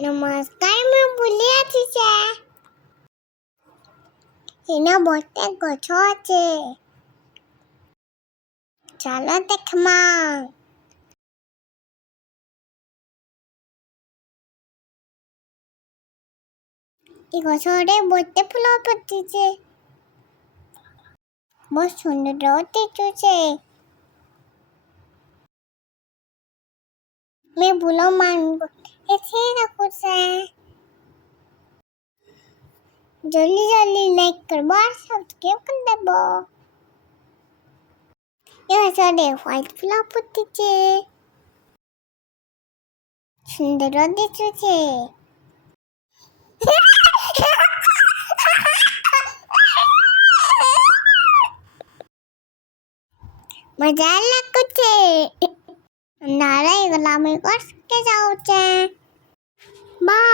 નમસ્કાર, મેં ભૂલ્યા છે. એનો બોટે ગોછો છે. ચાલો દેખમાં. એ ગછરે બોટે ફૂલો ફૂટી છે. બહુ સુંદર ટીચું છે. મેં ફૂલો માંગો એથી રાખું છે. જલ્દી જલ્દી લાઈક કરવો और सब्सक्राइब कर देबो. એ ગછરે વ્હાઈટ ફૂલો ફૂટી છે. સુંદર ટીચું છે. મજા લાગુ છે. નારે ગુલામી કોર્સ કે જાવ છે. બાય.